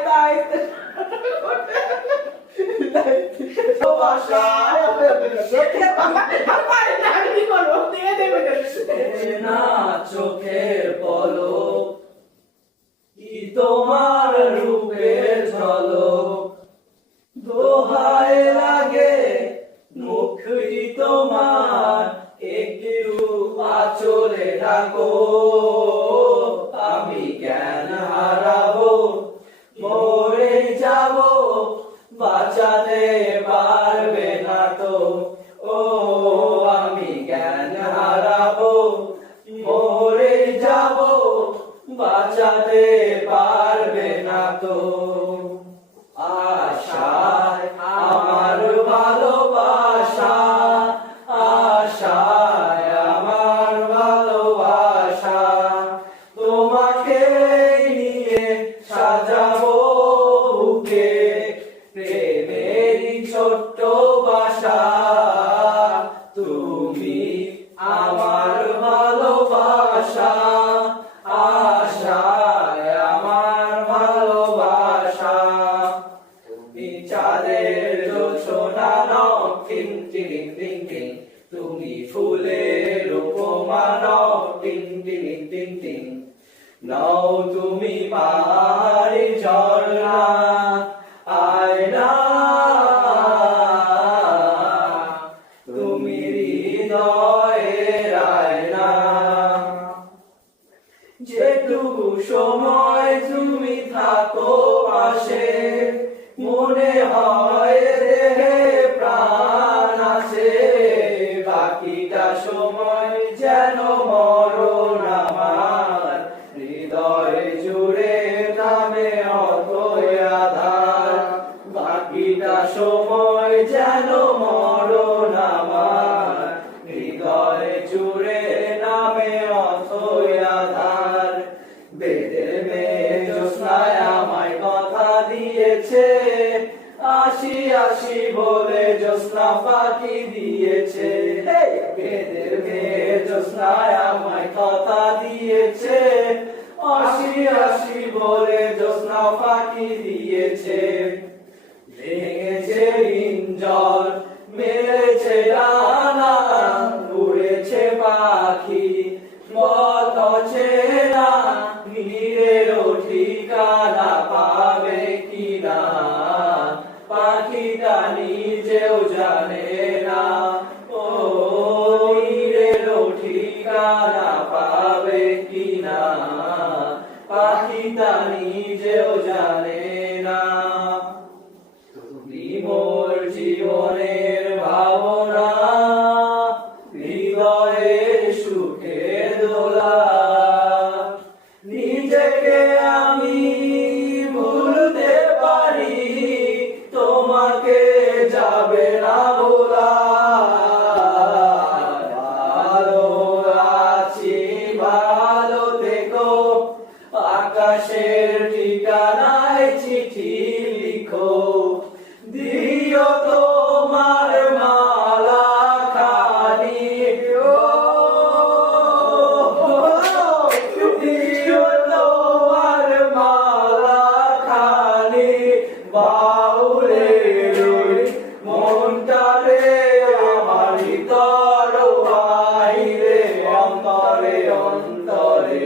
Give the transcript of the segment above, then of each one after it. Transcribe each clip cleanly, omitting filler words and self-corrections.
তাই না চোখের পলক কি তোমার রূপের ঝলক দোহায় লাগে মুখই তোমার একটু আঁচলে ডাকো আমি জ্ঞান হারাবো মরে যাব বাঁচাতে পারবে না তো ও আমি জ্ঞান হারাবো মরে যাব বাঁচাতে পারবে না তো আশায় আমার ভালোবাসা আশায় আমার ভালোবাসা তোমাকে নিয়ে সাজাবো বুকে প্রেমেরই ছোট্ট বাসা তুমি আমার ভালোবাসা আশায় আমার ভালোবাসা তুমি চাঁদের জোছনা নও টিং টিং টিং টিং তুমি ফুলের উপমা নও টিং টিং টিং টিং নও তুমি পাহাড়ি ঝর্ণা আয়না তুমি হৃদয়ের আয়না যেটুকু সময় তুমি থাকো পাশে মনে হয় দেহে প্রাণ আছে বাকিটা সময় যেন মরণ আমার হৃদয় জুড়ে নামে অথই আধার বাকিটা সময় যেন মরণ আমার হৃদয় জুড়ে নামে অথই আধার বেদের মেয়ে জ্যোৎস্নায় আমায় কথা দিয়েছে আসি আসি বলে জ্যোৎস্না ফাঁকি দিয়েছে বেদের মেয়ে জ্যোৎস্নায় আমায় কথা দিয়েছে আসি আসি বলে জ্যোৎস্না ফাঁকি দিয়েছে ভেঙেছে ইঞ্জল মেরেছে ডানা উড়েছে পাখি পথ চেনা নীরের ঠিকানা পাবে কিনা পাখিটা নিজেও জানে না ও নীরের ঠিকানা পাবে কিনা পাখিটা নিজেও জানে না তুমি মোর জীবনের ভাবনা হৃদয়ের সুখের দোলা নিজেকে আমি ভুলতে পারি তোমাকে যাবে না ভোলা ভালো আছি ভালো থেকো আকাশের ঠিকানায় চিঠি লিখো দিও তোমার মালা খানি দিও তোমার মালা খানি বাউলে রই মনটারে আমার ভিতর বাইরে অন্তরে অন্তরে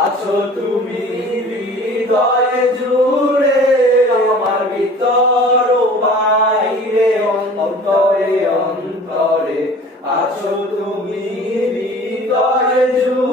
আছো তুমি হৃদয়ে জুড়ে আমার ভিতর বাইরে অন্তরে অন্তরে আছো তুমি হৃদয়ে জুড়ে